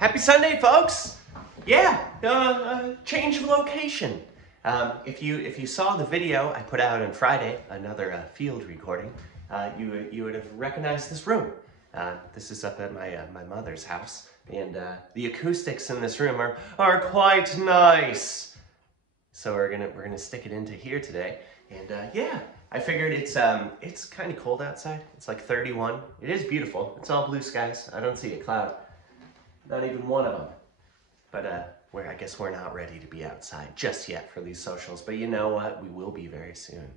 Happy Sunday, folks! Yeah, change of location. If you saw the video I put out on Friday, another field recording, you would have recognized this room. This is up at my mother's house, and the acoustics in this room are quite nice. So we're gonna stick it into here today, and yeah, I figured it's kind of cold outside. It's like 31. It is beautiful. It's all blue skies. I don't see a cloud. Not even one of them. But I guess we're not ready to be outside just yet for these socials. But you know what? We will be very soon.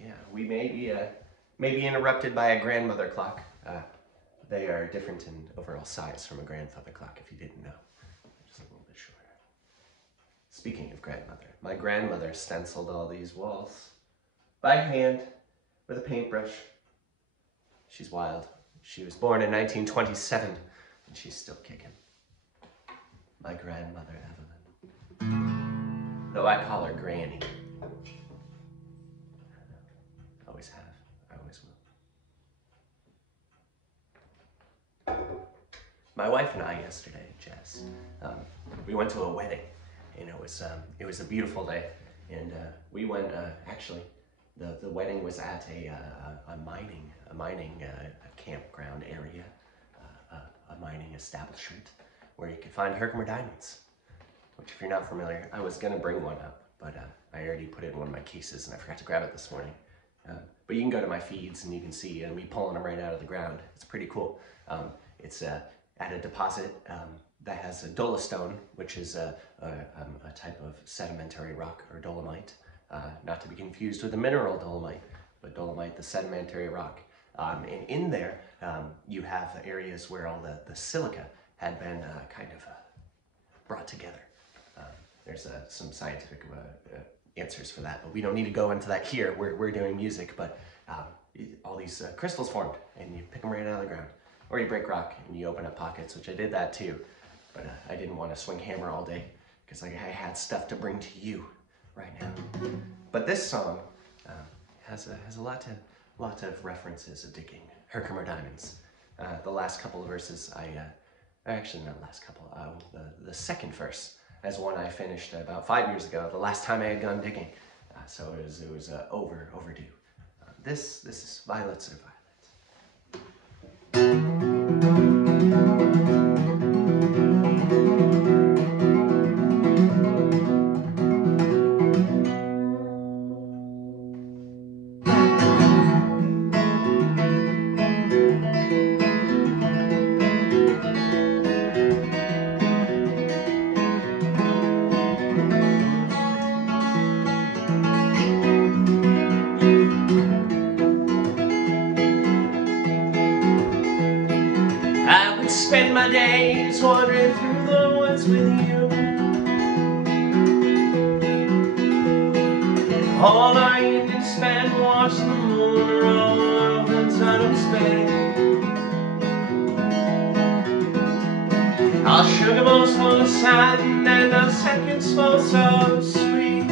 Yeah, we may be interrupted by a grandmother clock. They are different in overall size from a grandfather clock, if you didn't know. Just a little bit shorter. Speaking of grandmother, my grandmother stenciled all these walls by hand with a paintbrush. She's wild. She was born in 1927. And she's still kicking. My grandmother, Evelyn. Though I call her Granny. Always have. I always will. My wife and I yesterday, Jess, we went to a wedding. And it was a beautiful day. And we went, actually, the wedding was at a mining campground area. A mining establishment where you could find Herkimer diamonds, which if you're not familiar, I was gonna bring one up, but I already put it in one of my cases and I forgot to grab it this morning. But you can go to my feeds and you can see me pulling them right out of the ground. It's pretty cool. It's at a deposit that has a dolostone, which is a type of sedimentary rock or dolomite, not to be confused with the mineral dolomite, but dolomite, the sedimentary rock. And in there, you have areas where all the silica had been kind of brought together. There's some scientific answers for that, but we don't need to go into that here. We're doing music, but all these crystals formed, and you pick them right out of the ground. Or you break rock, and you open up pockets, which I did that too. But I didn't want to swing hammer all day, because I had stuff to bring to you right now. But this song has a lot of references of digging Herkimer diamonds. The last couple of verses, actually not last couple, the second verse is one I finished about 5 years ago, the last time I had gone digging. So it was overdue. This is Violets or Violets. Spend my days wandering through the woods with you. All our evenings spent watching the moon roll over Tunnel's Bay. Our sugar bowls full of sand and our seconds full so sweet.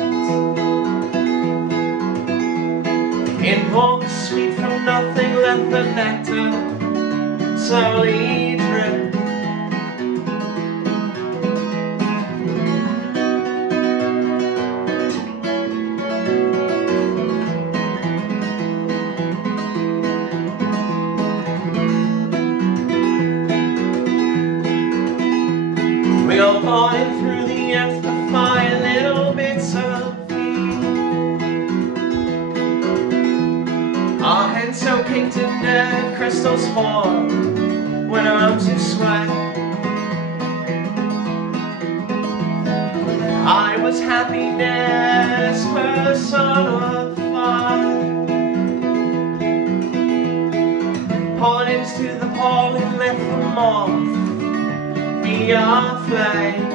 In poured the sweet from nothing, let the nectar slowly drip. We go falling through the earth to find little bits of feet. Our hands so caked in dead crystals form when our arms you sweat. I was happiness personified. Pointings to the pole and let them off be our flame.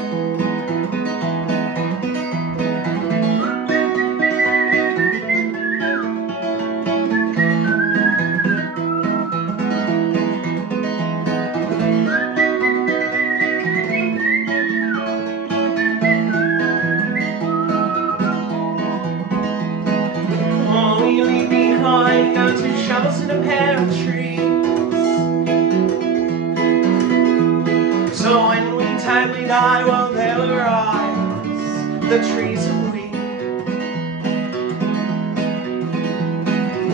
shells in a pear tree. So when we timely die, well, they'll arise, the trees of wheat.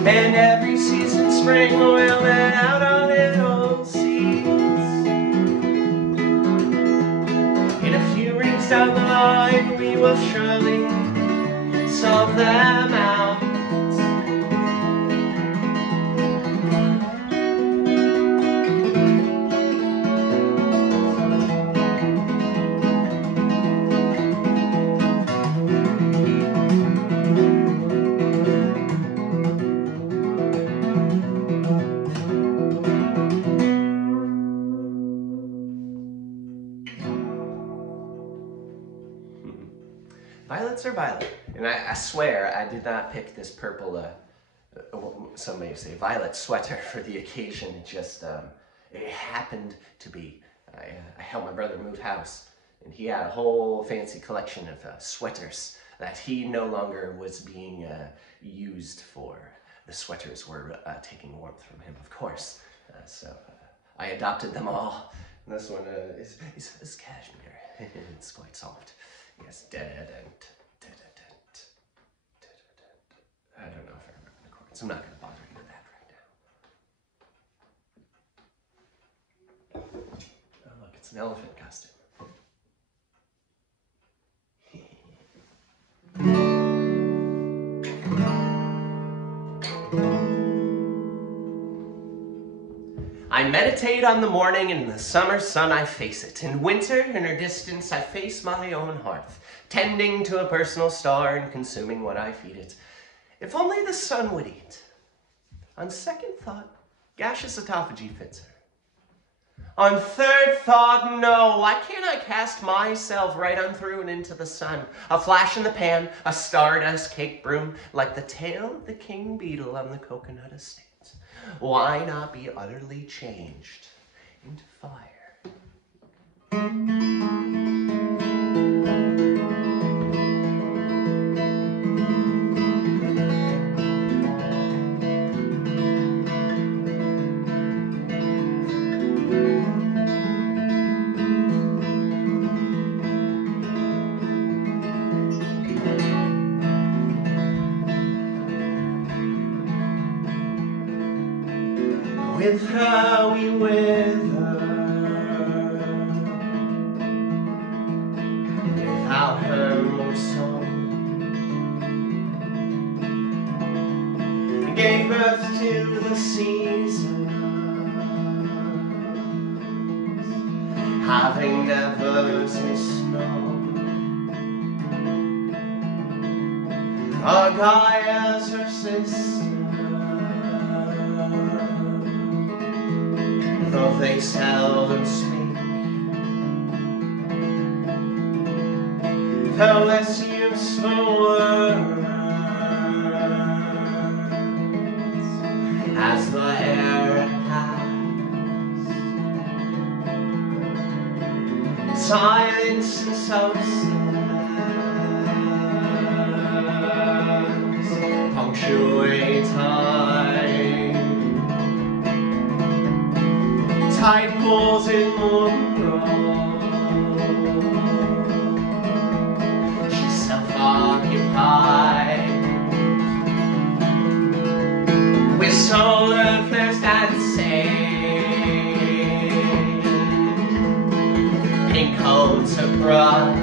And every season, spring, will let out our little seeds. In a few rings down the line, we will surely solve them out. Violets are violet. And I swear I did not pick this purple, some may say violet sweater for the occasion. It just, it happened to be. I helped my brother move house, and he had a whole fancy collection of sweaters that he no longer was being used for. The sweaters were taking warmth from him, of course. So I adopted them all. And this one is cashmere. It's quite soft. Yes, I don't know if I remember the chords. I'm not going to bother you with that right now. Oh, look, it's an elephant costume. I meditate on the morning, and in the summer sun I face it. In winter, in her distance, I face my own hearth, tending to a personal star and consuming what I feed it. If only the sun would eat. On second thought, gaseous autophagy fits her. On third thought, no, why can't I cast myself right on through and into the sun? A flash in the pan, a stardust cake broom, like the tail of the king beetle on the coconut estate. Why not be utterly changed into fire? With her we wither, without her no song. Gave birth to the seasons, having never since known our Gaia's her sister. Though they seldom speak, though less useful words as the air passed, silence and substance punctuate time. Tide pools in Monroe, she's self-occupied with solar flares dancing, pink coats of brush.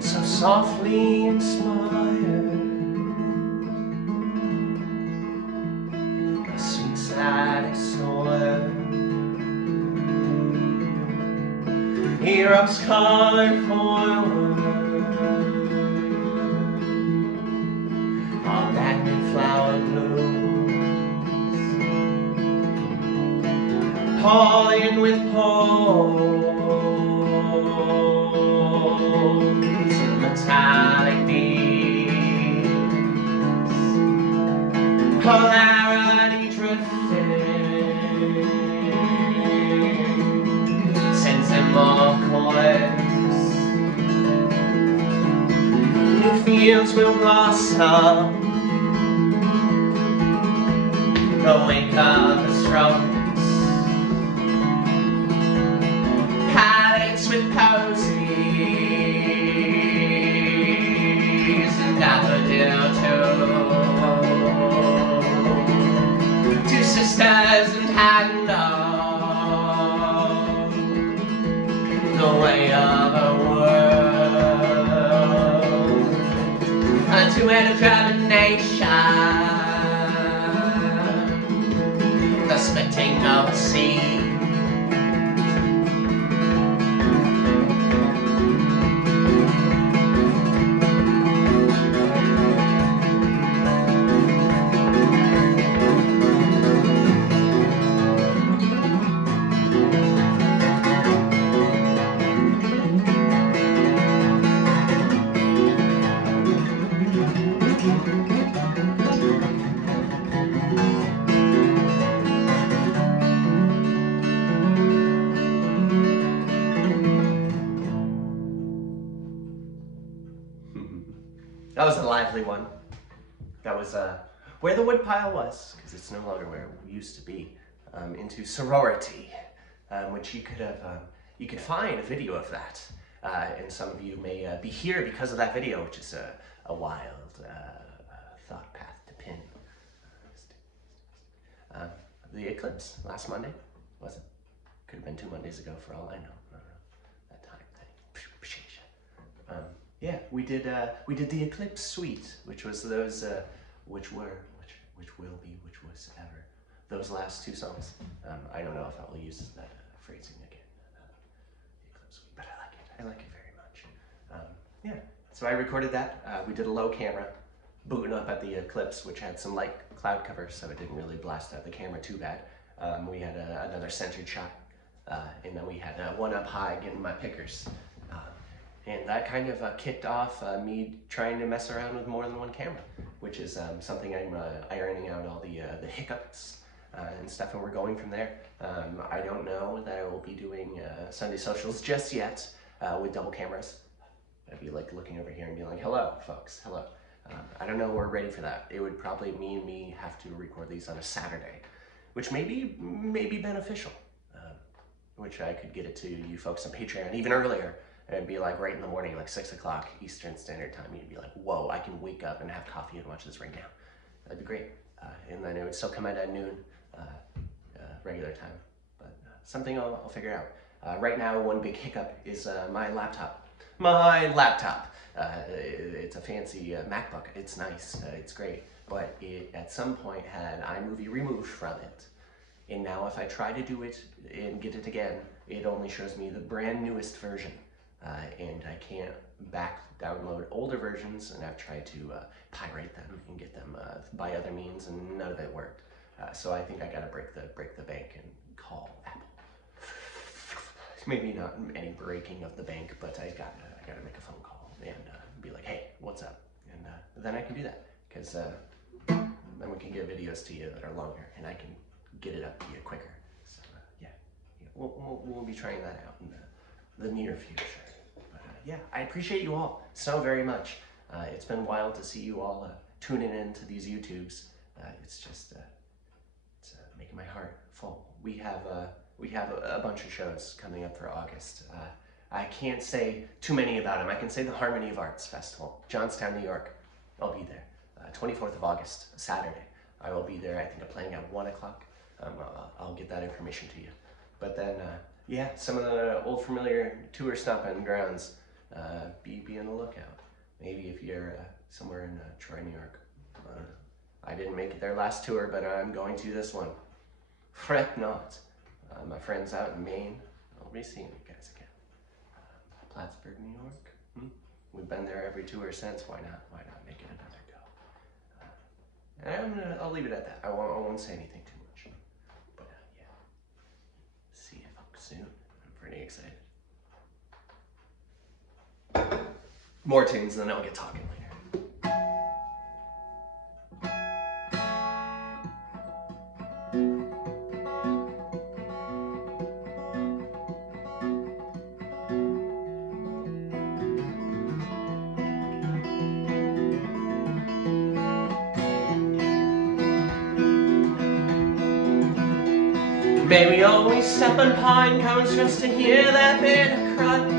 So softly inspired, metallic soil. Europe's colored forward on that new flower blooms, falling with poles and metallic beams. Polarity drifting, sends in more coils. New fields will blossom, the wake of the strokes. Pallets with posies and daffodil too. Two sisters and handle the way of a world, a two-headed driving nation, the splitting of a sea. That was a lively one. That was where the woodpile was, because it's no longer where it used to be, into sorority, which you could find a video of that, and some of you may be here because of that video, which is a wild thought path to pin. The eclipse last Monday, was it? Could have been 2 Mondays ago for all I know. That time thing. Yeah, we did the Eclipse Suite, which was those which will be, which was ever, those last 2 songs. I don't know if I will use that phrasing again. The Eclipse Suite, but I like it very much. Yeah, so I recorded that. We did a low camera, booting up at the Eclipse, which had some light cloud cover, so it didn't really blast out the camera too bad. We had another centered shot, and then we had one up high getting my pickers. And that kind of kicked off me trying to mess around with more than one camera, which is something I'm ironing out all the hiccups and stuff, and we're going from there. I don't know that I will be doing Sunday socials just yet with double cameras. I'd be like looking over here and be like, hello, folks, hello. I don't know we're ready for that. It would probably mean me have to record these on a Saturday, which may be beneficial, which I could get it to you folks on Patreon even earlier. It'd be like right in the morning, like 6 o'clock Eastern Standard Time. You'd be like, whoa, I can wake up and have coffee and watch this right now. That'd be great. And then it would still come out at noon, regular time. But something I'll figure out. Right now, one big hiccup is my laptop. It's a fancy MacBook. It's nice. It's great. But it, at some point, had iMovie removed from it. And now if I try to do it and get it again, it only shows me the brand newest version. And I can't back download older versions, and I've tried to pirate them and get them by other means, and none of it worked. So I think I gotta break the bank and call Apple. Maybe not any breaking of the bank, but I gotta make a phone call and be like, hey, what's up? And then I can do that, because then we can get videos to you that are longer, and I can get it up to you quicker. So yeah, we'll be trying that out in the near future. Yeah, I appreciate you all so very much. It's been wild to see you all tuning into these YouTubes. It's just it's making my heart full. We have a bunch of shows coming up for August. I can't say too many about them. I can say the Harmony of Arts Festival, Johnstown, New York. I'll be there. 24th of August, Saturday. I will be there. I think I'm playing at 1 o'clock. I'll get that information to you. But then, yeah, some of the old familiar tour stomping grounds. Be on the lookout. Maybe if you're somewhere in Troy, New York. I didn't make it their last tour, but I'm going to this one. Fret not. My friends out in Maine, I'll be seeing you guys again. Plattsburgh, New York. We've been there every tour since. Why not? Why not make it another go? And I'll leave it at that. I won't say anything too much. But yeah, see you folks soon. I'm pretty excited. More tunes, and then I'll get talking later. Baby, always step on pine cones just to hear that bit of crunch.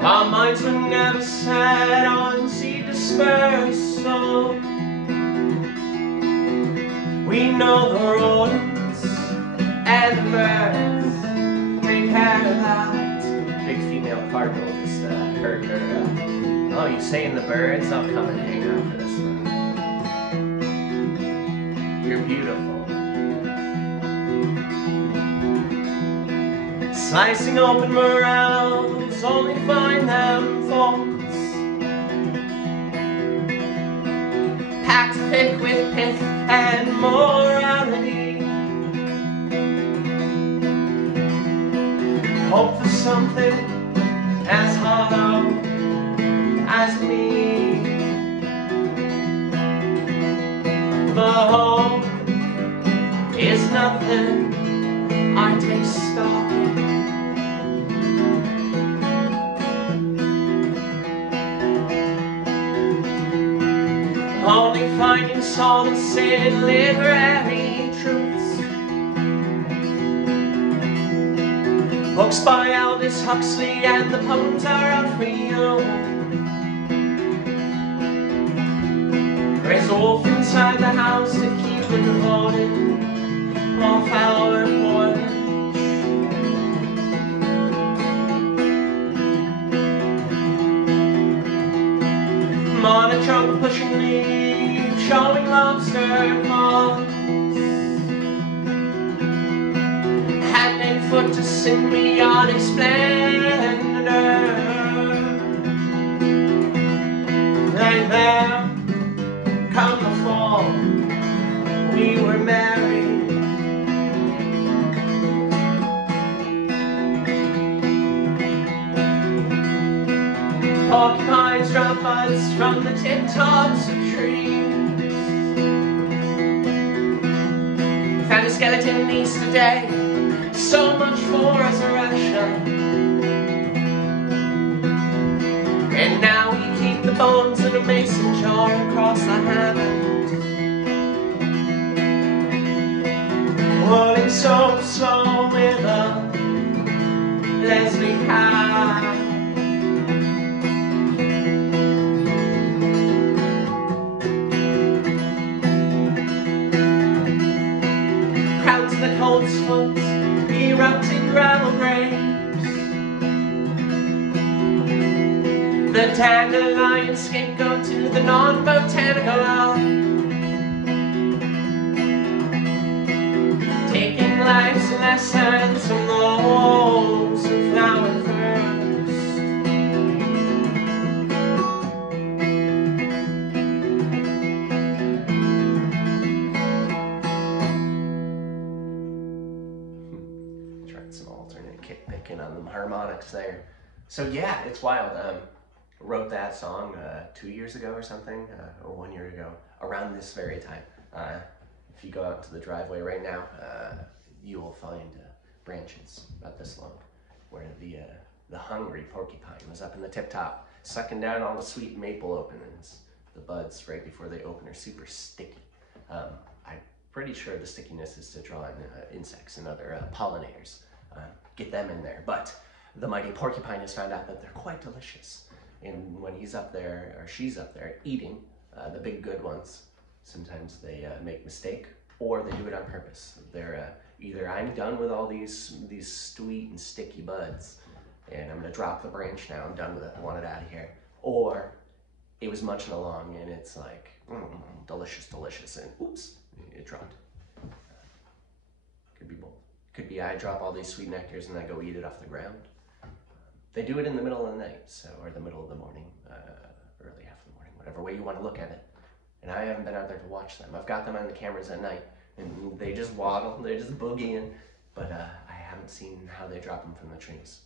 Our minds were never set on sea dispersed, so we know the rodents and the birds take care of that. Big female cardinal just heard her. Oh, you saying the birds? I'll come and hang out for this one. You're beautiful. Slicing open morels, only find them faults. Packed thick with pith and morality. Hope for something as hollow as me. The hope is nothing, I take stock. Only finding solace in literary truths. Books by Aldous Huxley and the poems are out for you. There's wolf inside the house to keep it devoted, all foul or porridge. On a trumpet pushing leaves, showing lobster claws. Hand and foot to symbiotic splendor. Like there, come the fall, we were married. Porcupines drop buds from the tip tops of trees. Found a skeleton in Easter Day, so much for resurrection. And now we keep the bones in a mason jar across the Hammond. Whirling so slow with a Leslie hat. Crowds of the colt's foot, erupting gravel graves. The dandelion scapegoat to the non-botanical elf. Taking life's lessons from those who flowered first. Tried some alternate kick picking on the harmonics there. So yeah, it's wild. Wrote that song 2 years ago or something, or 1 year ago, around this very time. If you go out to the driveway right now, you will find branches about this long, where the hungry porcupine was up in the tip top, sucking down all the sweet maple openings. The buds right before they open are super sticky. I'm pretty sure the stickiness is to draw in insects and other pollinators. Get them in there. But the mighty porcupine has found out that they're quite delicious. And when he's up there, or she's up there, eating the big good ones, sometimes they make a mistake, or they do it on purpose. They're either I'm done with all these sweet and sticky buds, and I'm gonna drop the branch now, I'm done with it, I want it out of here. Or it was munching along, and it's like, delicious, delicious, and oops, it dropped. Could be both. Could be I drop all these sweet nectars and I go eat it off the ground. They do it in the middle of the night, or the middle of the morning, early half of the morning, whatever way you want to look at it. And I haven't been out there to watch them. I've got them on the cameras at night, and they just waddle, they just boogie in, but I haven't seen how they drop them from the trees.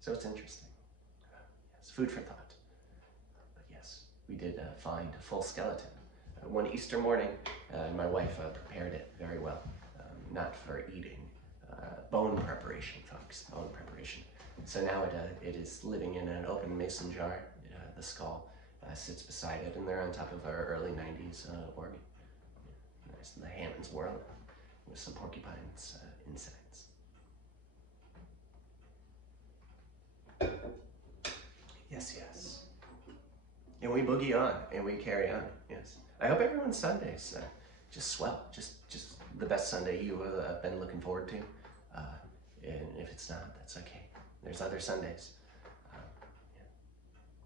So it's interesting. Yes, food for thought. But yes, we did find a full skeleton. One Easter morning, my wife prepared it very well. Not for eating, bone preparation, folks, bone preparation. So now it is living in an open mason jar. The skull sits beside it, and they're on top of our early 90s organ. Nice in the Hammond's world, with some porcupines insides. Yes, yes. And we boogie on, and we carry on, yes. I hope everyone's Sundays just swell, just the best Sunday you have been looking forward to. And if it's not, that's okay. There's other Sundays.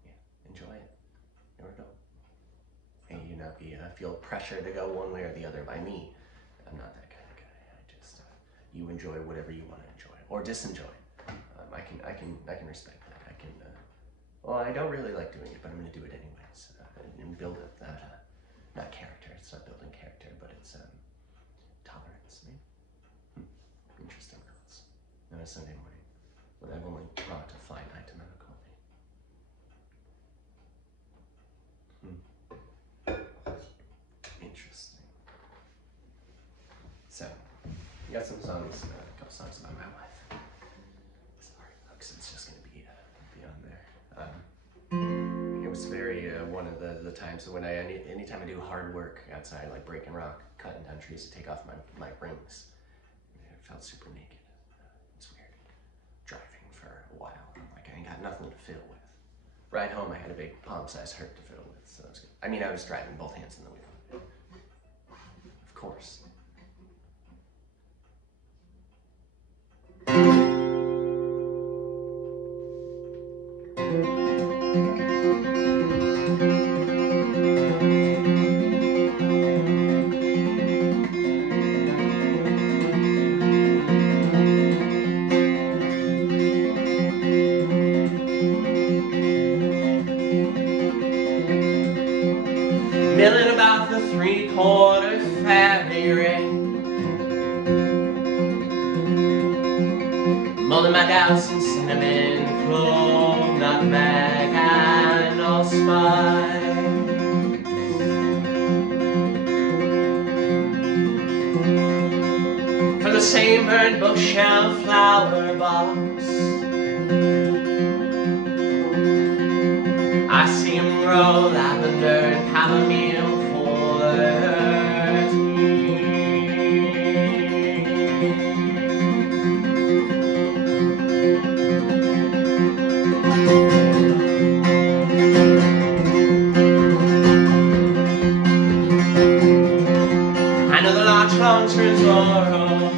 Yeah. Enjoy it. There we go. And you not feel pressure to go one way or the other by me. I'm not that kind of guy. I just you enjoy whatever you want to enjoy or disenjoy. I can respect that. Well, I don't really like doing it, but I'm going to do it anyways and build up that not character. It's not building character, but it's tolerance. Interesting thoughts. On a Sunday morning, when I've only brought a finite amount of coffee. Interesting. So, we got some songs, a couple songs about my wife. Sorry, folks, it's just going to be on there. It was very one of the times when anytime I do hard work outside, like breaking rock, cutting down trees to take off my rings, I felt super naked. It's weird. Driving for a while, like I ain't got nothing to fiddle with. Ride home, I had a big palm-sized hurt to fiddle with, so that was good. I mean, I was driving both hands in the wheel. Of course. Milling about the 3/4 family ring, mulling my douse and cinnamon, clove, nutmeg, and allspice. From the same burnt bookshelf flower box, I see him grow lavender and chamomile for tea. I know the larch longs for his laurel,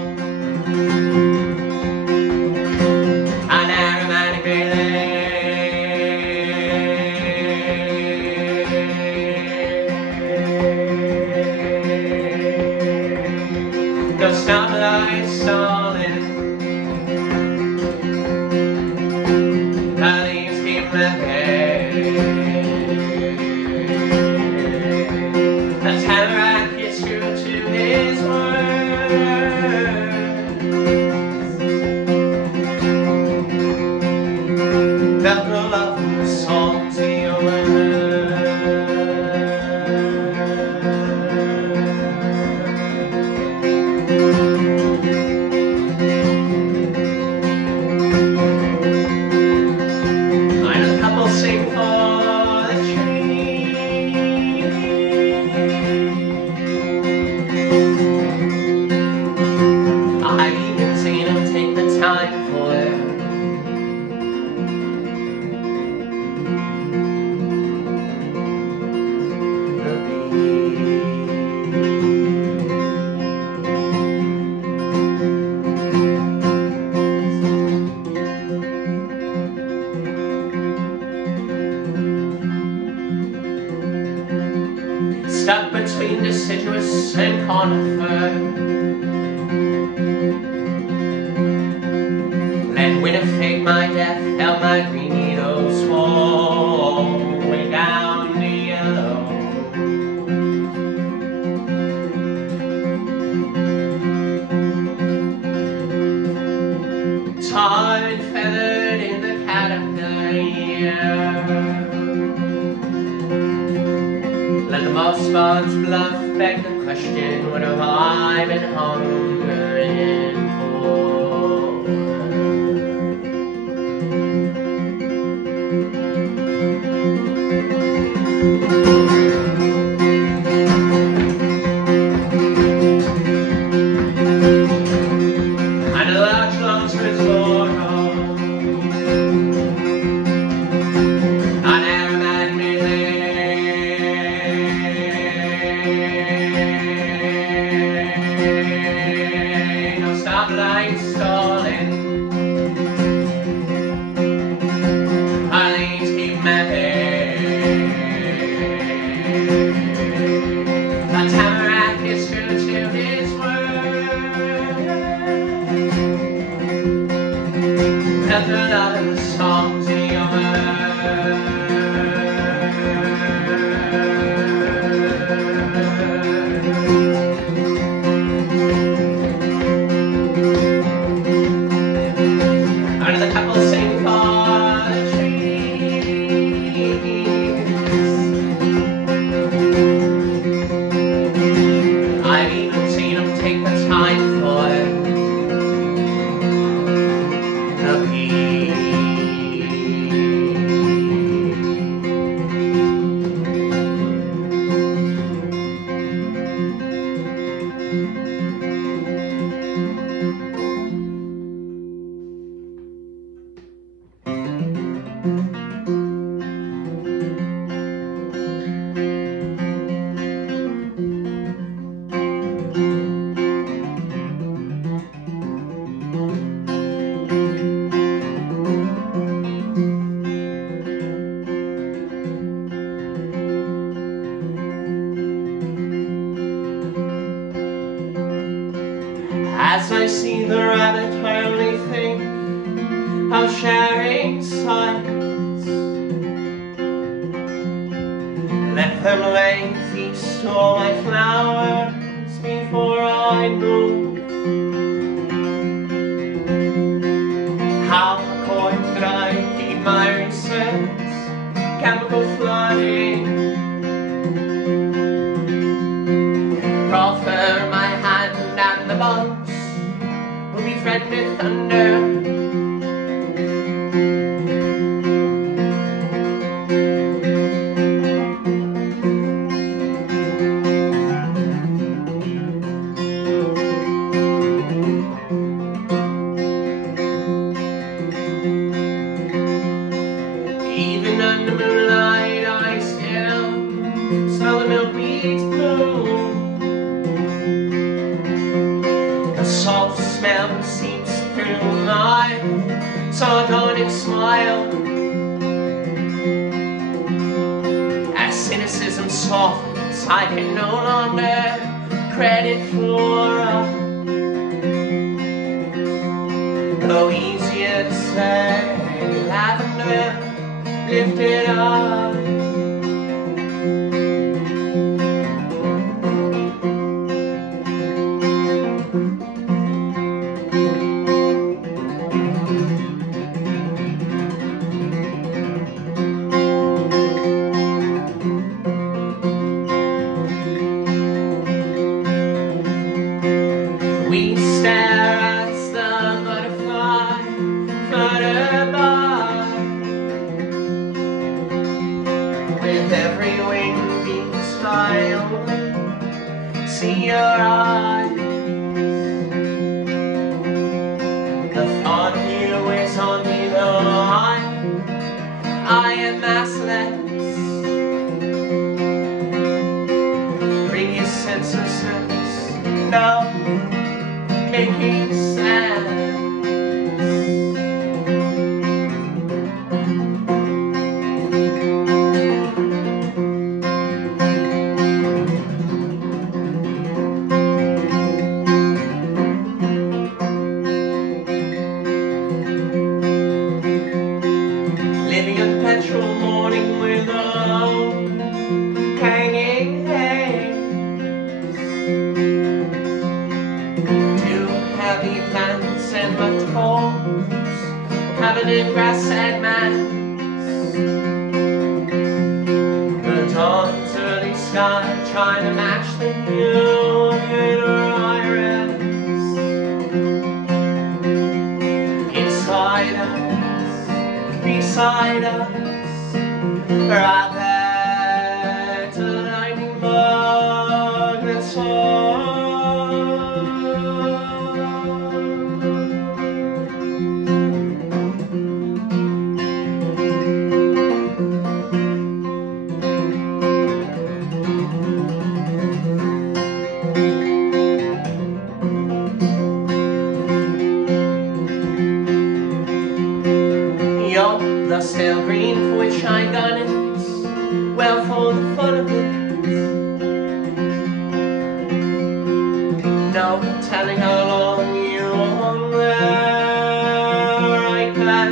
an aromatic bailey. The starlight stalling, the leaves keep moving. A tamarack is true to his word. They'll grow love in the salty weather. stuck between deciduous and conifer. Let winter fake my death, held my green needles fall way down to yellow. Tarred and feathered in the caterpillar year. Let the moss spots bluff back the question, what have I been hungering for? And a large lungs for his Lord. Stoplight stalling, I lanes keep mapping. A tamarack is true to his word. And the love of the songs in your As I see the rabbit, I only think of sharing silence. Let them lay feast to all my flowers before I move. How coy could I keep my recess, chemical flooding? Proffer my hand and the box will be fed with thunder. Even under moonlight I still smell the milkweed's bloom. The salt smell seeps through my sardonic smile. As cynicism softens, I can no longer credit flora. Though easier to say, lavender lifted up. We stare at the butterfly flutter by. With every wing beats I only see your eyes. The thought of you is on me, though I am massless. Previous sense of sense, now making sense. hanging hay. Two heavy plants and much holes, covered in grass and mats. The dawn's early sky trying to match the new lunar iris. Inside us, beside us, right there to the lightning bug that's the stale green for which I done it, well, for the fun of it. No telling how long you on there right back.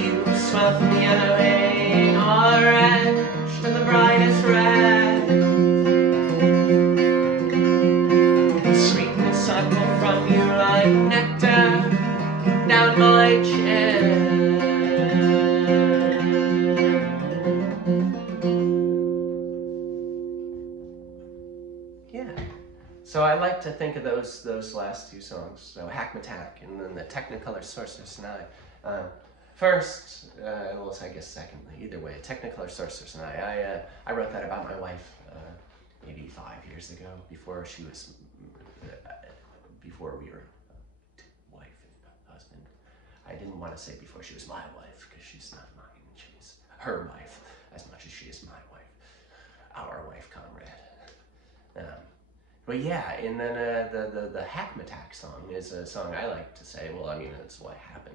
You swell from the yellowing orange to the brightest red. Sweetness suckle from you like nectar down my chin. Yeah. So I like to think of those last two songs. So Hackmatack and then the Technicolor Sorceress and I. First, well, I guess secondly, either way, Technicolor Sorceress and I wrote that about my wife maybe 5 years ago, before she was, before we were wife and husband. I didn't want to say before she was my wife, because she's not mine. She's her wife as much as she is my wife. Our wife, comrade. But yeah, and then the Hackmatack song is a song I like to say, well, I mean, that's what happened.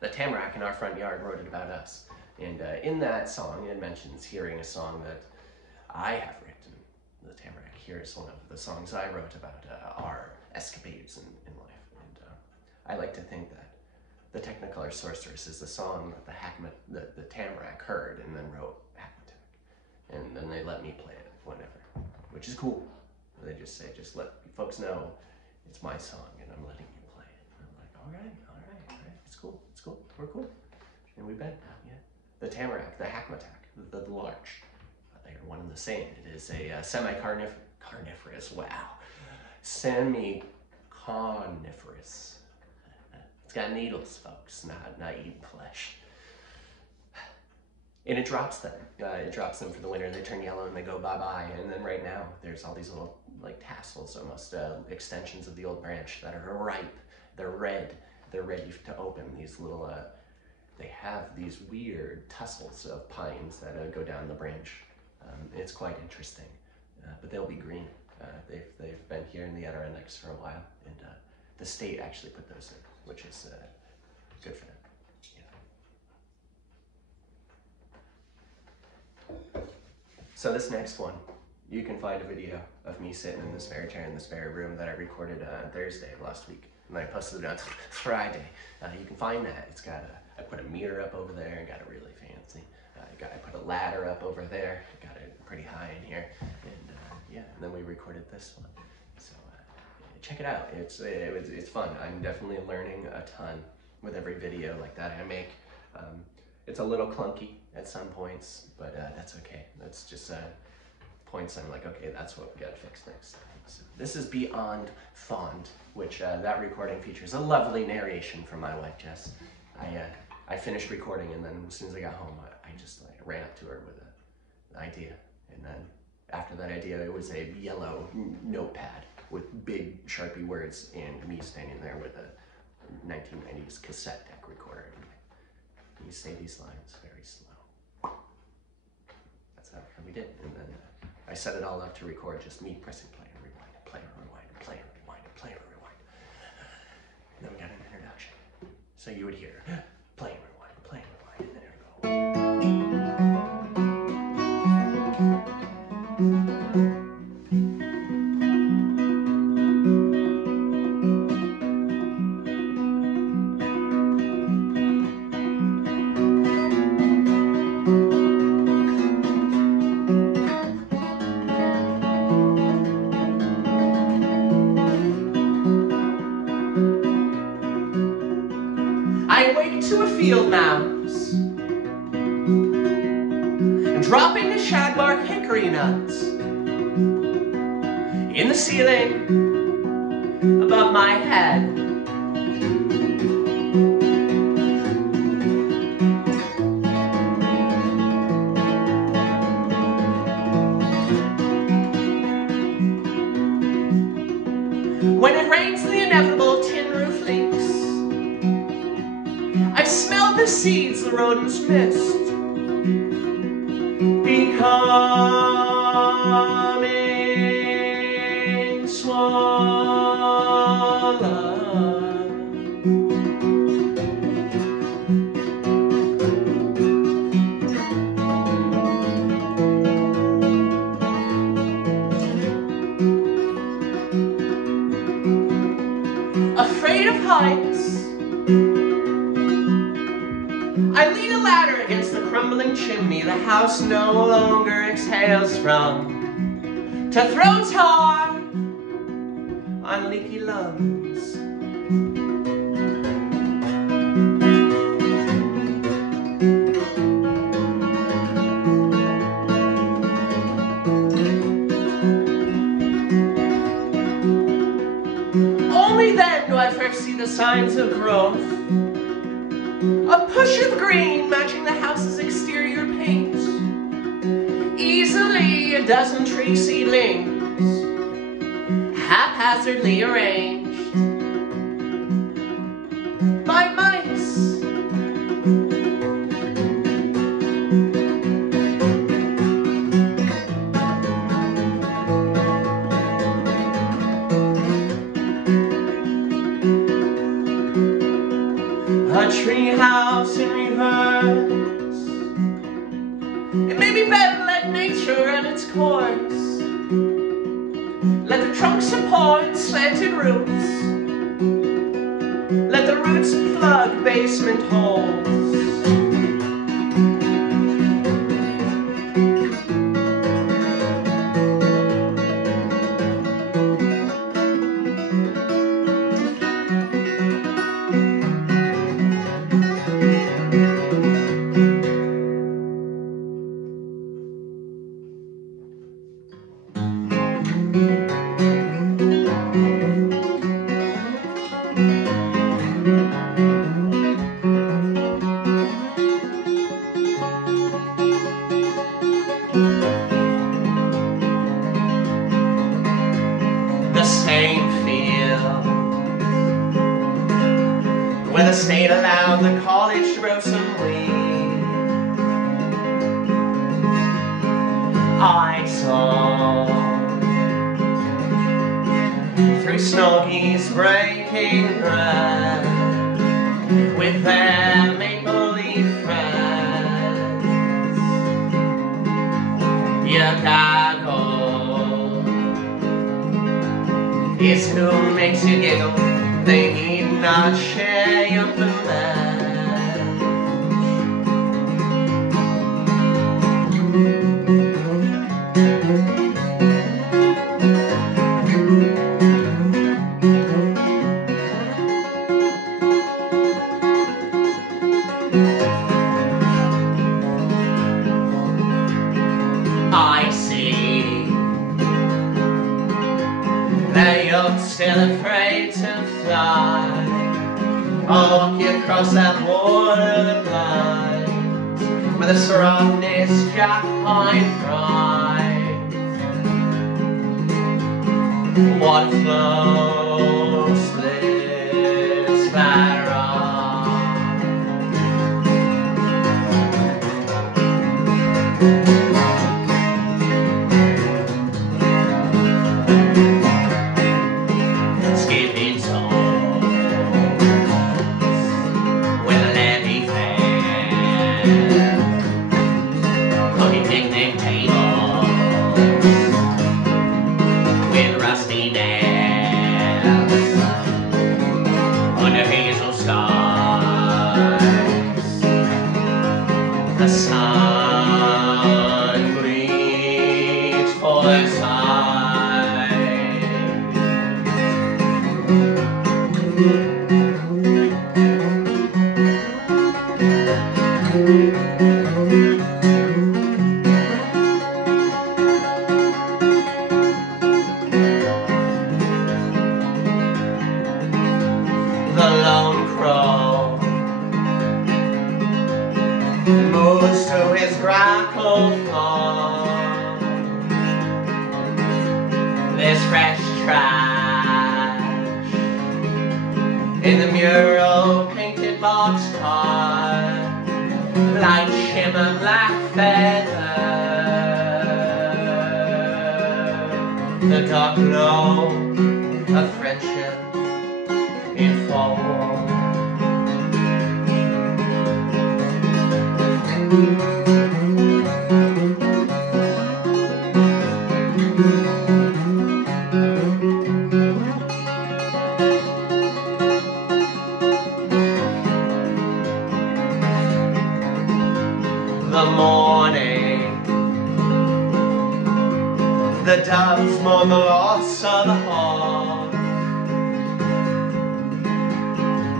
The tamarack in our front yard wrote it about us. And in that song, it mentions hearing a song that I have written. The tamarack here is one of the songs I wrote about our escapades in life. And I like to think that the Technicolor Sorceress is the song that the tamarack heard and then wrote Hackmatack. And then they let me play it whenever, which is cool. They just say, just let folks know it's my song and I'm letting you play it. And I'm like, all right, it's cool, we're cool. And we bet, yeah. The tamarack, the Hackmatack, the larch, they are one and the same. It is a semi-carnivorous, wow. Semi-carnivorous. It's got needles, folks, not eating flesh. And it drops them. It drops them for the winter. They turn yellow and they go bye-bye. And then right now, there's all these little like tassels, almost extensions of the old branch that are ripe. They're red. They're ready to open. These little, they have these weird tussles of pines that go down the branch. It's quite interesting, but they'll be green. They've been here in the Adirondacks for a while, and the state actually put those in, which is good for them. So this next one, you can find a video of me sitting in this very chair in this very room that I recorded on Thursday of last week, and I posted it on Friday. You can find that. It's got I put a mirror up over there and got it really fancy. I put a ladder up over there, got it pretty high in here, and yeah, and then we recorded this one. So check it out. It's fun. I'm definitely learning a ton with every video like that I make. It's a little clunky at some points, but that's okay. That's just points I'm like, okay, that's what we gotta fix next time. So this is Beyond Fond, which that recording features a lovely narration from my wife, Jess. I finished recording, and then as soon as I got home, I just like ran up to her with an idea. And then after that idea, it was a yellow notepad with big Sharpie words and me standing there with a 1990s cassette deck recorder. You say these lines very slow. That's how we did. And then I set it all up to record just me pressing play and rewind, play and rewind, play and rewind, play and rewind. And then we got an introduction. So you would hear play and rewind, and then it would go. dropping the shagbark hickory nuts in the ceiling above my head. When it rains, the inevitable tin roof leaks. I've smelled the seeds the rodents missed, becoming swollen. Afraid of heights, I lean a ladder against the crumbling chimney the house no longer exhales from, to throw tar on leaky lungs. Only then do I first see the signs of growth. A push of green matching the house's exterior paint. Easily a dozen tree seedlings, haphazardly arranged by mice. A tree house in reverse. It may be better to let nature run its course. Let the trunk support slanted roots. Let the roots plug basement holes. The same field where the state allowed the college to grow some weed. I saw through snow geese breaking bread with their maple leaf friends. Your gaggle is who makes you giggle. They need not share your plumage. I see that you're still afraid to fly. I'll walk you across that borderline where the softness jack pine thrives. Water flows, splits, flat rock. Skipping songs with a levy fan, cooking picnic tables with rusty nails. nothing more. There's fresh trash in the mural painted boxcar, light shimmer black feather, the dark glow of friendship in fall. The morning, the doves mourn the loss of the hawk.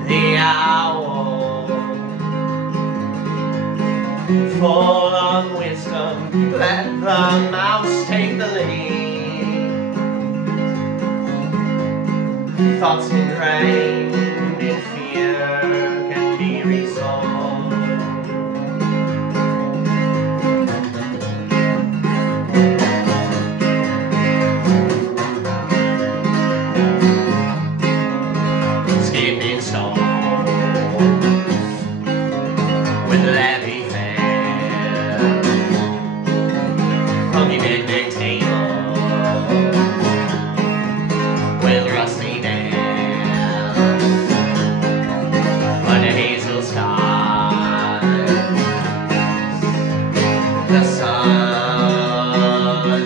The owl, full of wisdom, let the mouse take the lead. Thoughts ingrained in fear can be resolved. Skipping stones with levy fair, funky picnic table with rusty nails under hazel skies. The sun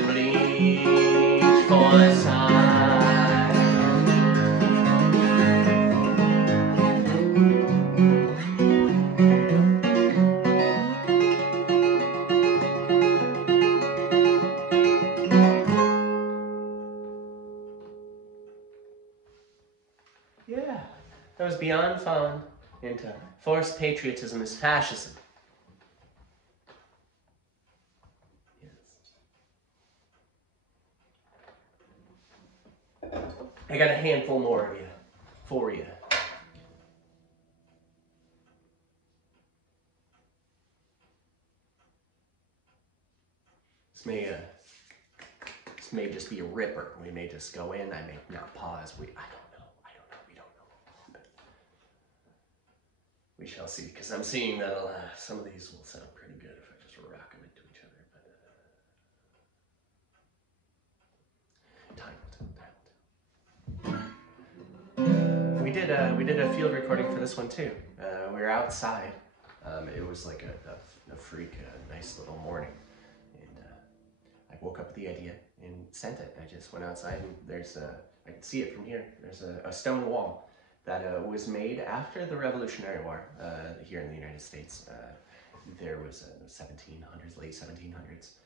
bleached for the sun. Yeah, that was beyond fun into forced patriotism is fascism. Yes. I got a handful more of you, for you. This may just be a ripper. We may just go in. I may not pause. I don't know. We don't know. We shall see. Because I'm seeing that some of these will sound pretty good if I just rock them into each other. But time will tell. We did a field recording for this one too. We were outside. It was like a freak, nice little morning. I woke up with the idea and sent it. I just went outside and I could see it from here. There's a stone wall that was made after the Revolutionary War here in the United States. There was the 1700s, late 1700s.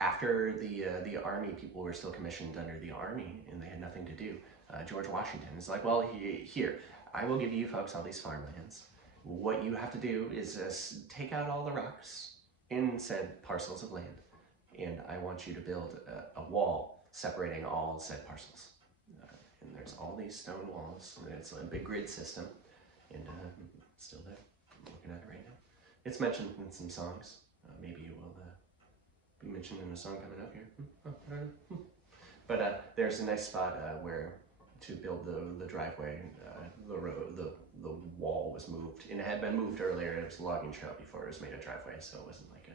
After the army, people were still commissioned under the army and they had nothing to do. George Washington is like, well, here, I will give you folks all these farmlands. What you have to do is take out all the rocks in said parcels of land. And I want you to build a wall separating all said parcels. And there's all these stone walls, and it's a big grid system, and it's still there. I'm looking at it right now. It's mentioned in some songs. Maybe it will be mentioned in a song coming up here. I don't know. But there's a nice spot where to build the driveway. The wall was moved, and it had been moved earlier. It was a logging trail before it was made a driveway, so it wasn't like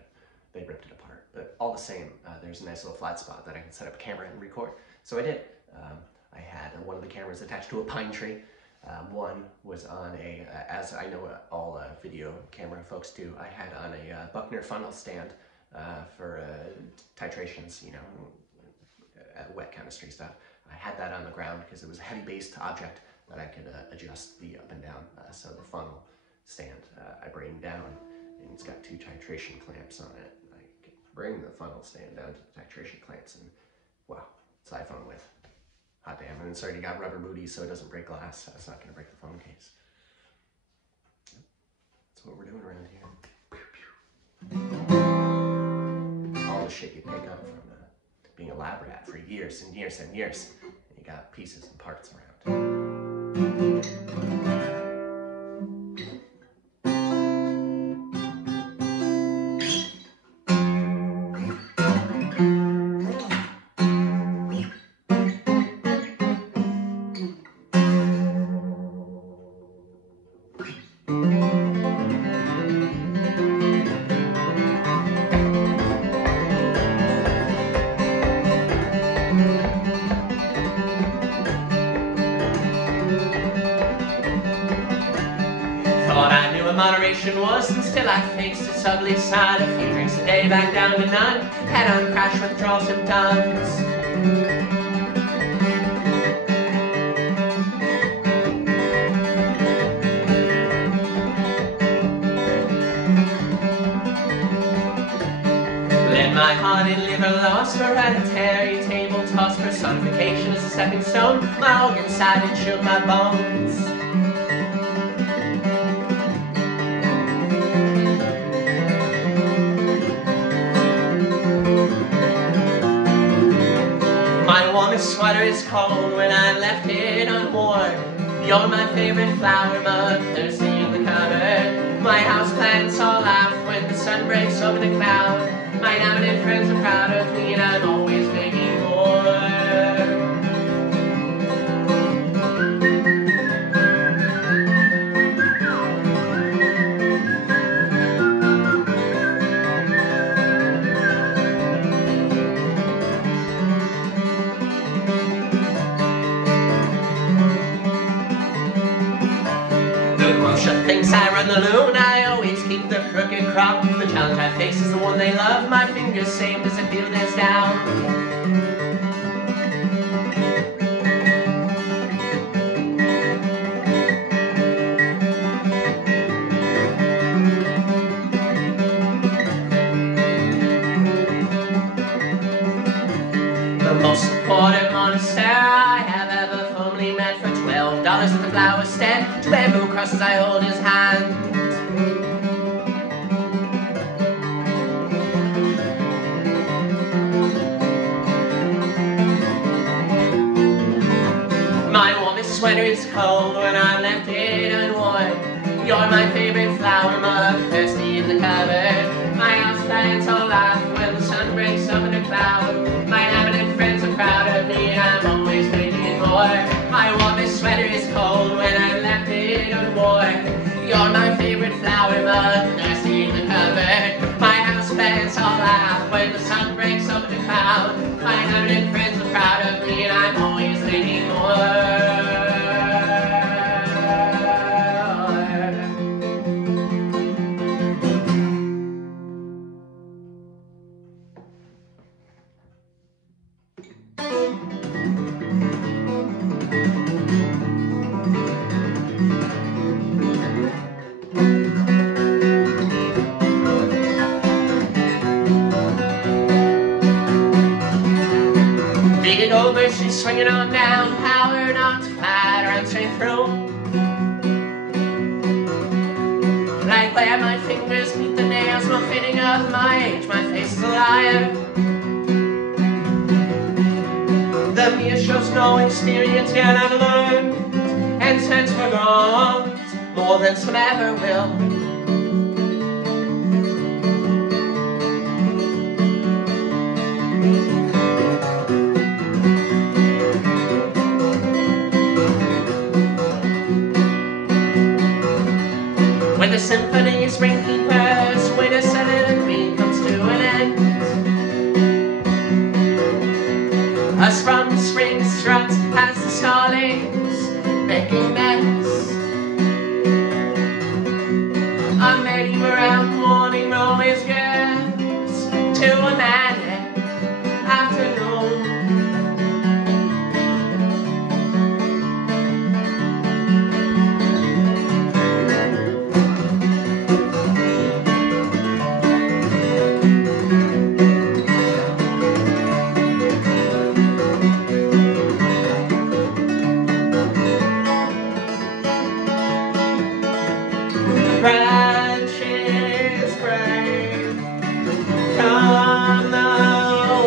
they ripped it apart. But all the same, there's a nice little flat spot that I can set up a camera and record. So I did. I had one of the cameras attached to a pine tree. One was on as I know all video camera folks do, I had on a Buckner funnel stand for titrations, wet chemistry stuff. I had that on the ground because it was a heavy based object that I could adjust the up and down. So the funnel stand, I bring down, and it's got 2 titration clamps on it. I can bring the funnel stand down to the titration clamps, and wow, it's iPhone with. Hot damn, and it's already got rubber booties so it doesn't break glass. It's not gonna break the phone case. That's what we're doing around here. All the shit you pick up from being a lab rat for years and years and years. And you got pieces and parts around. Moderation was, and still I faced its ugly side. A few drinks a day, back down to none. Head-on crash withdrawal symptoms. Let my heart and liver lost, hereditary table toss, personification as a stepping stone. My organ side and chilled my bones. My warmest sweater is cold when I left it unworn. You're my favorite flower, mud, thirsty in the cupboard. My houseplants all laugh when the sun breaks over the cloud. My eminent friends are proud of me, and I'm always making more. The grocer thinks I run the loon. I always keep the crooked crop. The challenge I face is the one they love. My fingers saved as I feel this down. The most supportive monastery I have ever firmly met. For $12 at the flower stand, 2 bamboo crosses I hold his hand. My warmest sweater is cold when I left it unworn. You're my favorite flower, mother, thirsty in the cupboard. My houseplants all laugh when the sun breaks over the cloud. My eminent friends are proud of me, and I'm always making more. My warmest sweater is cold when I left it unworn. You're my favorite flower, mother, thirsty in the cupboard. My houseplants all laugh when the sun breaks over the cloud. My eminent friends are proud of me, and I'm always making more. Beat it over, she's swinging on down, power not to clatter, I'm straight through. Like where my fingers meet the nails, no fitting of my age, my face is a liar. The mirror shows no experience, yet I've learned, and since we're gone, more than some ever will. When the symphony's ring keepers, when a soliloquy comes to an end, us from the spring struts as the starlings making nets. I'm making around morning romance gets to a manic afternoon. Branches break from the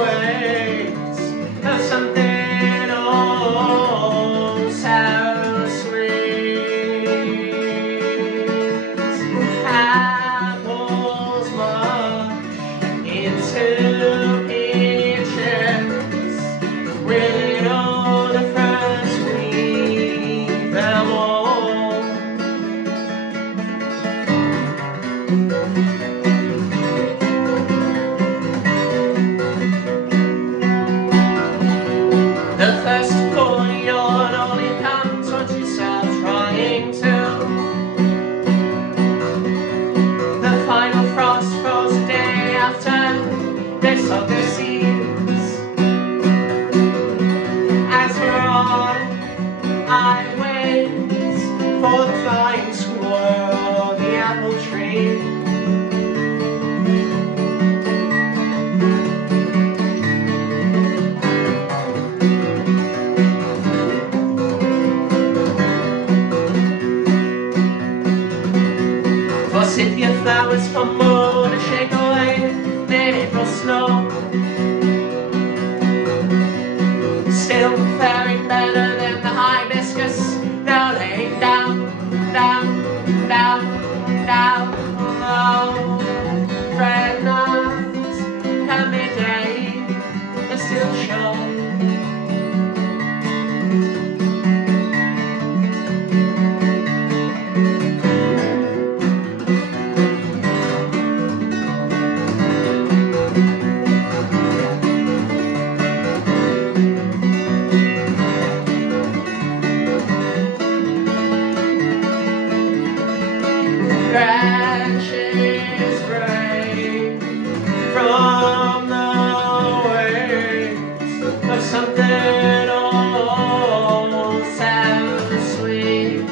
waves of something oh so sweet. Apples mush into peaches, really no difference between them all. The thirst for yawn only comes once you start trying to. they sow their seeds. As for all, I wait for the vines to grow the apple tree. Forsythia flowers for moon to shake away the April snow. Still faring better than the hibiscus, now laying down, down, down, down low. Red nuts come midday, they still show. Branches break from the waves of something old, sad and sweet,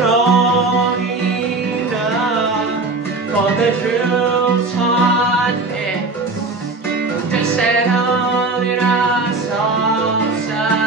longing for the Yuletide mist to settle in our soft summers.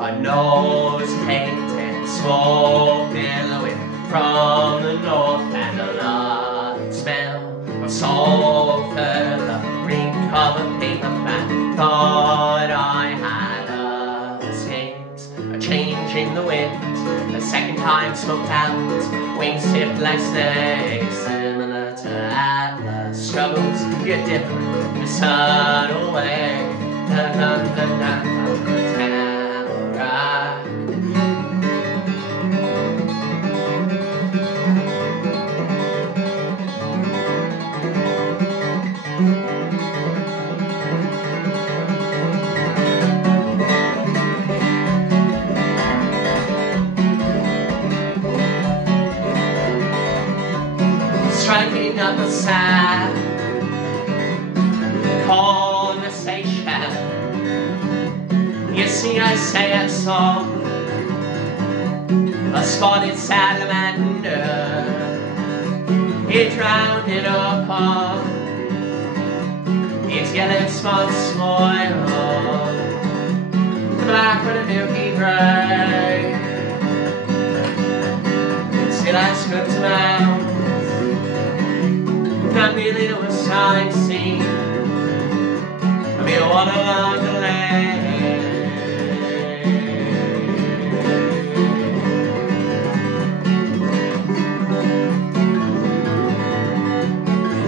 Our nose painted, smoke billowing from the north, and a light smell of sulphur, the brink of a paper fan. Thought I had escaped a change in the wind, a second time smoked out, wings tipped like snakes, similar to Atlas struggles, yet different in a subtle way. Dun, dun, dun, dun, dun. Striking up a sad conversation. You see, I say I saw a spotted salamander. He drowned in a pond. Its yellow spots spoiled, the black with a milky gray. Still I script him out. Not really to a sight scene. I mean, what a long delay.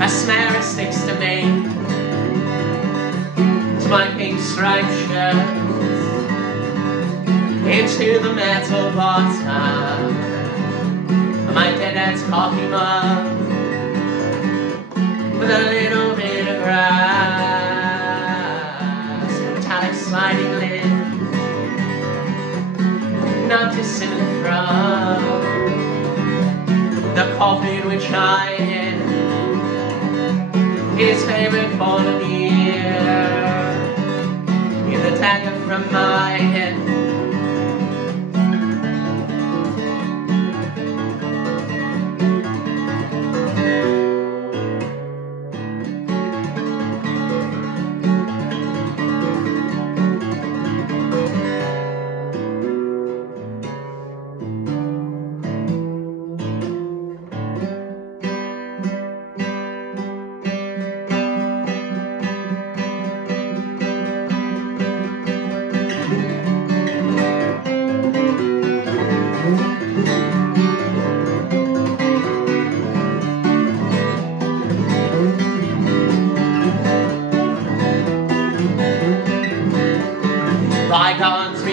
A snare sticks to me, to my pink striped shirt, into the metal bottom of my dead dad's coffee mug, with a little bit of grass, metallic sliding lid, not dissimilar from the coffee in which I hid his favorite corn of the year, in the dagger from my head.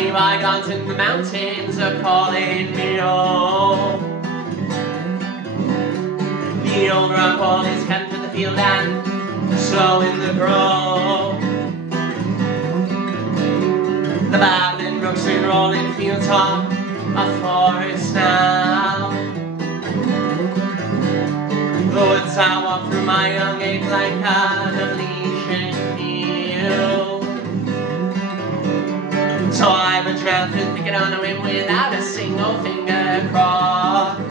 be bygones and the mountains are calling me home. The old rock wall is cut to the field and slowing the growth. The babbling brooks and rolling fields are a forest now. The woods I walk through my young age like an Elysian field. So I've been trapped through thicket on a whim without a single finger crossed.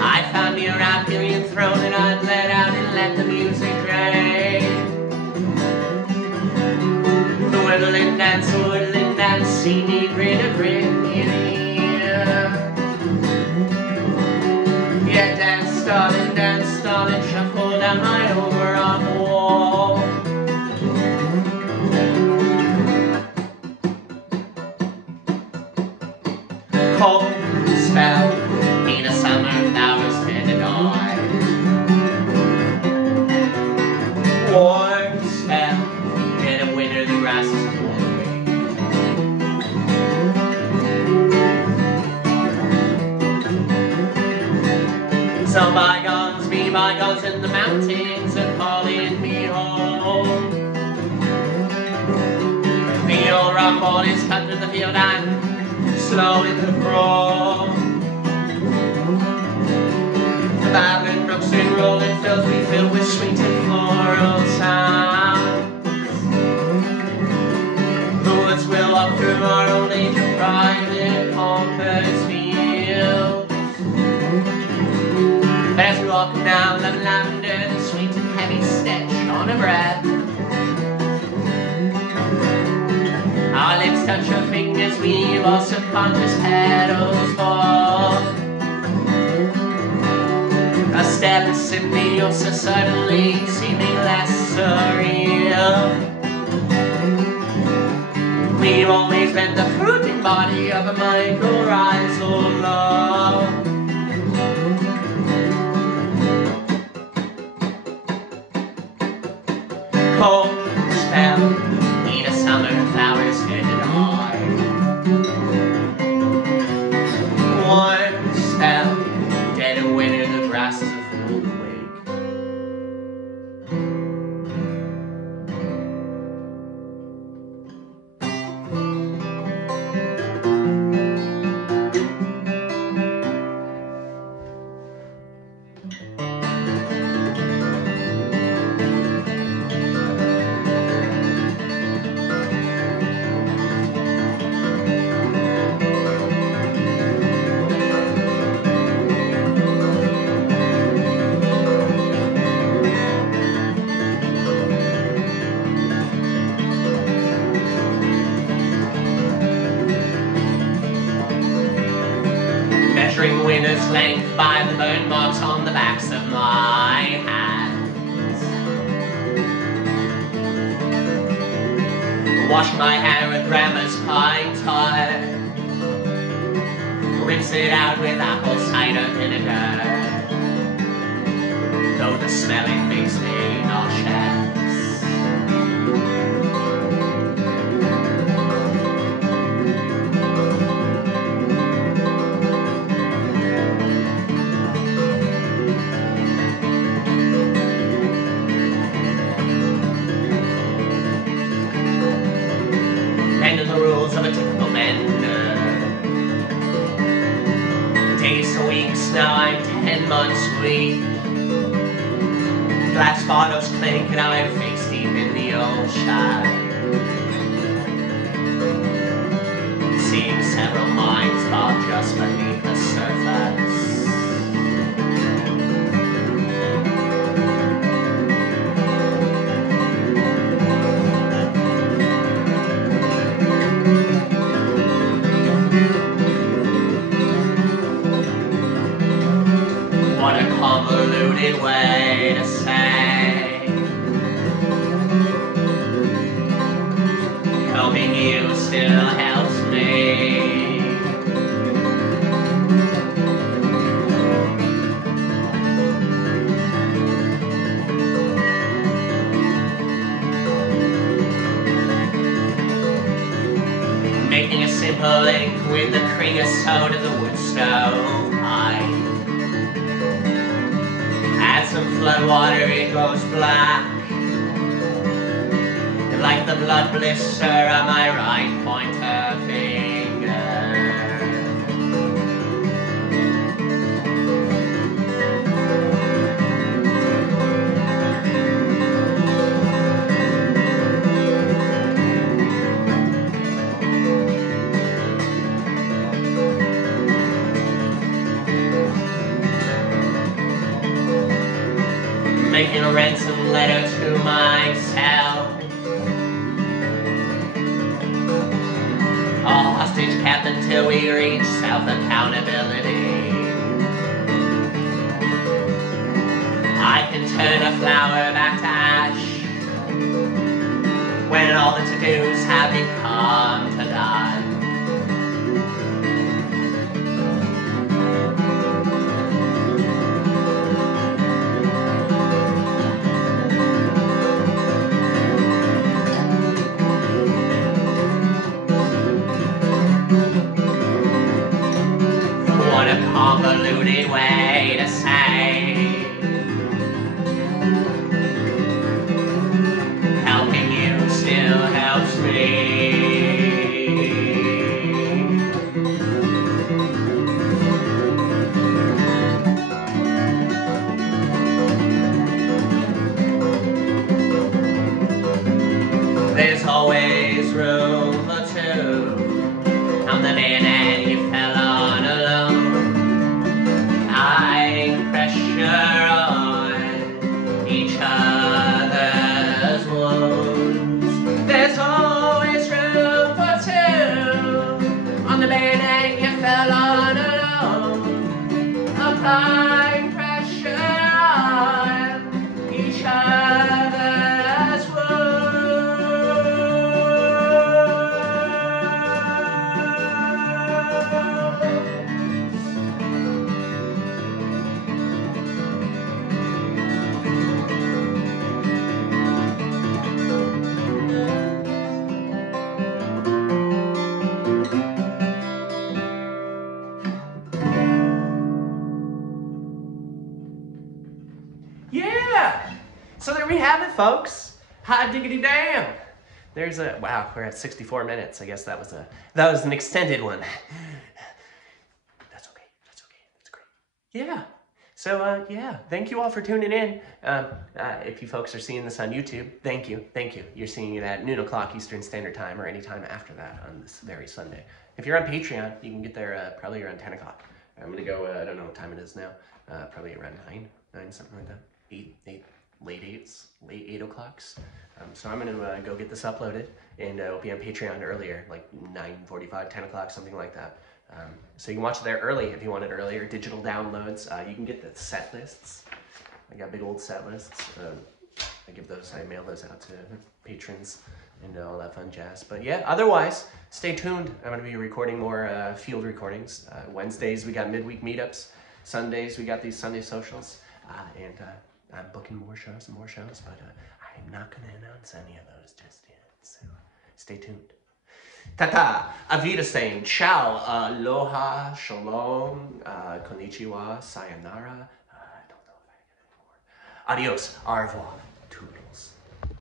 I found me a Riparian throne and I'd let out and let the music drain. The woodland dance, see me grin a grin in the ear. Yeah, dance, darling, shuffle down my overall wall. Cold spell in a summer flowers tend to die. Warm spell in a winter the grass is blown away. Some bygones be bygones and the mountains are calling me home. The old rock wall is cut through the field and slowing the growth. The babbling brooks and rolling fields we fill with sweet and floral sounds. The woods will walk through our old age of private pompous fields. As we walk down lavender, the sweet and heavy stench on a breath. Our lips touch our fingers, weave our subconscious petals fall. A step symbiosis suddenly seeming less surreal. We've always been the fruiting body of a mycorrhizal love. Cold spell in a summer flowers faded on. Warm spell dead of winter the grass is a fool awake. Measuring winter's length by the burn marks on the backs of my hands. Wash my hair with grandma's pine tar. Rinse it out with apple cider vinegar. Though the smelling makes me nauseous. Of a typical bender. Days to weeks, now I'm 10 months weak. Glass bottles clink and I'm face deep in the ocean. Seeing several minds bob just beneath the surface. What a convoluted way to say helping you still helps me. simple ink with the creosote of the wood stove pipe. Add some flood water, it goes black, like the blood blister on my right pointer finger. Making a ransom letter to myself, a hostage kept until we reach self-accountability. I can turn a flower back to ash when all the to-dos have become to done. What a convoluted way to say helping you still helps me. There's always room for two. I'm the man and you fell on alone. Applying pressure on each other's wounds. There's always room for two. On the man and you fell on alone. Applying pressure on each other's wounds. Yeah! So there we have it, folks. Hot diggity damn. There's a, wow, we're at 64 minutes. I guess that was an extended one. That's okay, that's okay, that's great. Yeah. So, yeah, thank you all for tuning in. If you folks are seeing this on YouTube, thank you. You're seeing it at noon o'clock Eastern Standard Time or any time after that on this very Sunday. If you're on Patreon, you can get there probably around 10 o'clock. I'm gonna go, I don't know what time it is now, probably around 9, something like that. 8, late 8 o'clocks. So I'm gonna go get this uploaded and it'll be on Patreon earlier, like 9:45, 10 o'clock, something like that. So you can watch it there early if you want it earlier. Digital downloads. You can get the set lists. I got big old set lists. I mail those out to patrons and all that fun jazz. But yeah, otherwise, stay tuned. I'm gonna be recording more field recordings. Wednesdays we got midweek meetups. Sundays we got these Sunday socials. And I'm booking more shows, but I'm not gonna announce any of those just yet. So stay tuned. Ta-ta, Avidasane, ciao, aloha, shalom, konnichiwa, sayonara. I don't know if I can get any more. Adios, au revoir.